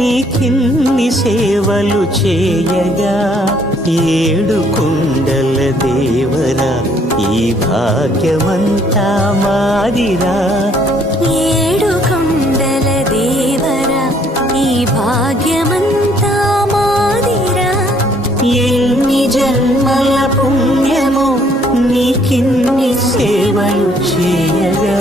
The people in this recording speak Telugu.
నీకిన్ని సేవలు చేయగా ఏడు కుండల దేవరా ఈ భాగ్యమంతా మాదిరా. ఏడు కొండల దేవరా ఈ భాగ్యమంతా మాదిరా. ఎన్ని జన్మల పుణ్యమో నీకిన్ని సేవలు చేయగా.